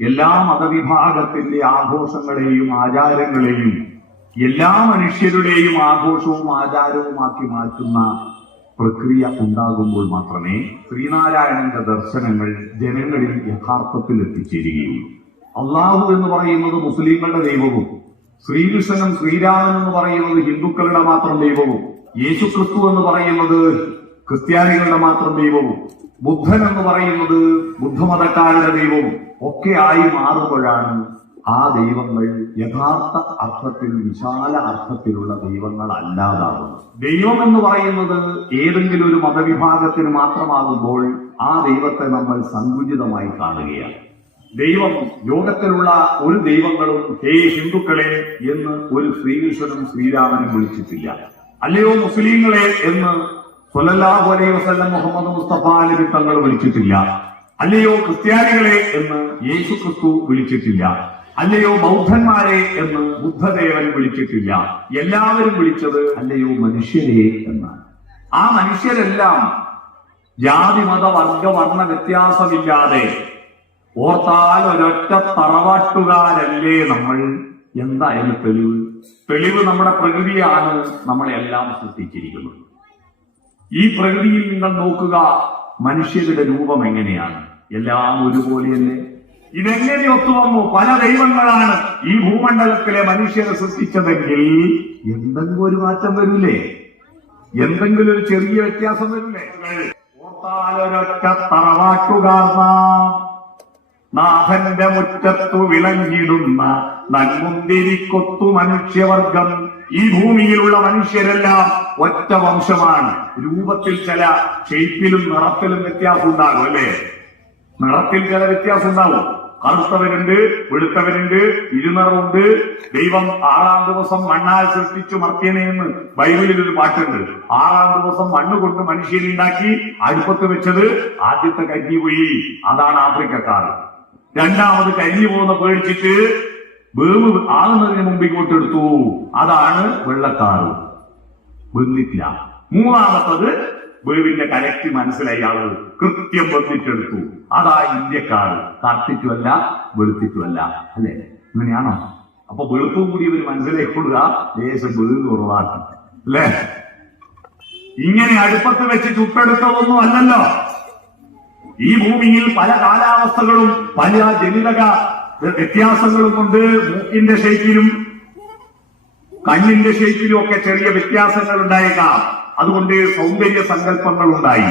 എല്ലാ മതവിഭാഗത്തിന്റെ ആഘോഷങ്ങളെയും ആചാരങ്ങളെയും എല്ലാ മനുഷ്യരുടെയും ആഘോഷവും ആചാരവുമാക്കി മാറ്റുന്ന പ്രക്രിയ ഉണ്ടാകുമ്പോൾ മാത്രമേ ശ്രീനാരായണന്റെ ദർശനങ്ങൾ ജനങ്ങളിൽ യഥാർത്ഥത്തിൽ എത്തിച്ചേരുകയുള്ളൂ. അള്ളാഹു എന്ന് പറയുന്നത് മുസ്ലിങ്ങളുടെ ദൈവവും, ശ്രീകൃഷ്ണനും ശ്രീരാമൻ എന്ന് പറയുന്നത് ഹിന്ദുക്കളുടെ മാത്രം ദൈവവും, യേശുക്രിസ്തു എന്ന് പറയുന്നത് ക്രിസ്ത്യാനികളുടെ മാത്രം ദൈവവും, ബുദ്ധൻ എന്ന് പറയുന്നത് ബുദ്ധമതക്കാരുടെ ദൈവവും ഒക്കെ ആയി മാറുമ്പോഴാണ് ആ ദൈവങ്ങൾ യഥാർത്ഥ അർത്ഥത്തിൽ വിശാല അർത്ഥത്തിലുള്ള ദൈവങ്ങൾ അല്ലാതാകുന്നത്. ദൈവം എന്ന് പറയുന്നത് ഏതെങ്കിലും ഒരു മതവിഭാഗത്തിന് മാത്രമാകുമ്പോൾ ആ ദൈവത്തെ നമ്മൾ സങ്കുചിതമായി കാണുകയാണ്. ദൈവം ലോകത്തിലുള്ള ഒരു ദൈവങ്ങളും ഹേ ഹിന്ദുക്കളെ എന്ന് ഒരു ശ്രീകൃഷ്ണനും ശ്രീരാമനും വിളിച്ചിട്ടില്ല. അല്ലയോ മുസ്ലിങ്ങളെ എന്ന് സ്വല്ലല്ലാഹു അലൈഹി വസല്ലം മുഹമ്മദ് മുസ്തഫ നബി തങ്ങൾ വിളിച്ചിട്ടില്ല. അല്ലയോ ക്രിസ്ത്യാനികളെ എന്ന് യേശു ക്രിസ്തു വിളിച്ചിട്ടില്ല. അല്ലയോ ബൗദ്ധന്മാരെ എന്ന് ബുദ്ധദേവൻ വിളിച്ചിട്ടില്ല. എല്ലാവരും വിളിച്ചത് അല്ലയോ മനുഷ്യരെ എന്നാണ്. ആ മനുഷ്യരെല്ലാം ജാതി മത വർഗ വർണ്ണ വ്യത്യാസമില്ലാതെ ഓർത്താൽ ഒരൊറ്റ തറവാട്ടുകാരല്ലേ നമ്മൾ. എന്തായാലും തെളിവ് നമ്മുടെ പ്രകൃതിയാണ് നമ്മളെല്ലാം സൃഷ്ടിച്ചിരിക്കുന്നത്. ഈ പ്രകൃതിയിൽ നിങ്ങൾ നോക്കുക, മനുഷ്യരുടെ രൂപം എങ്ങനെയാണ്? എല്ലാം ഒരുപോലെയല്ലേ? ഇതെങ്ങനെ ഒത്തുവന്നു? പല ദൈവങ്ങളാണ് ഈ ഭൂമണ്ഡലത്തിലെ മനുഷ്യരെ സൃഷ്ടിച്ചതെങ്കിൽ എന്തെങ്കിലും ഒരു മാറ്റം വരൂലേ? എന്തെങ്കിലും ഒരു ചെറിയ വ്യത്യാസം വരൂലേ? ഓർത്താലൊരൊറ്റ തറവാട്ടുകാർ നാഥന്റെ മുറ്റത്തു വിളങ്ങിടുന്ന നന്മുന്തിരിക്കൊത്തു മനുഷ്യവർഗം. ഈ ഭൂമിയിലുള്ള മനുഷ്യരെല്ലാം ഒറ്റ വംശമാണ്. രൂപത്തിൽ ചില ഷെയ്പ്പിലും നിറത്തിലും വ്യത്യാസം ഉണ്ടാകും അല്ലേ? നിറത്തിൽ ചില വ്യത്യാസം ഉണ്ടാവും. കറുത്തവരുണ്ട്, വെളുത്തവരുണ്ട്, ഇരുനിറമുണ്ട്. ദൈവം 6-ാം ദിവസം മണ്ണാൽ സൃഷ്ടിച്ചു മർത്യനെന്ന് ബൈബിളിൽ ഒരു പാട്ടുണ്ട്. 6-ാം ദിവസം മണ്ണ് കൊണ്ട് മനുഷ്യനെ ഉണ്ടാക്കി അടുപ്പത്ത് വെച്ചത് ആദ്യത്തെ കരിഞ്ഞുപോയി, അതാണ് ആഫ്രിക്കക്കാർ. രണ്ടാമത് കരിഞ്ഞു പോകുന്ന പേടിച്ചിട്ട് വേവ് ആകുന്നതിന് മുമ്പ് ഇങ്ങോട്ടെടുത്തു, അതാണ് വെള്ളക്കാർ. വെന്നിട്ടില്ല. മൂന്നാമത്തത് വേവിന്റെ കരക്റ്റ് മനസ്സിലായി ആള് കൃത്യം വെന്നിട്ടെടുത്തു, അതാ ഇന്ത്യക്കാർ. കറുത്തിട്ടുമല്ല വെളുത്തിട്ടുമല്ല അല്ലെ? ഇങ്ങനെയാണോ? അപ്പൊ വെളുപ്പും കൂടി ഇവർ മനസ്സിലായിക്കൊള്ളുക ദേശം വേവ് കുറവാണ് അല്ലെ? ഇങ്ങനെ അടുപ്പത്ത് വെച്ച് ചുട്ടെടുത്തതൊന്നും അല്ലല്ലോ. ഈ ഭൂമിയിൽ പല കാലാവസ്ഥകളും പല ജനിതക വ്യത്യാസങ്ങളും കൊണ്ട് മൂക്കിന്റെ ഷേപ്പിലും കണ്ണിന്റെ ഷേപ്പിലും ഒക്കെ ചെറിയ വ്യത്യാസങ്ങൾ ഉണ്ടായേക്കാം. അതുകൊണ്ട് സൗന്ദര്യ സങ്കല്പങ്ങൾ ഉണ്ടായി.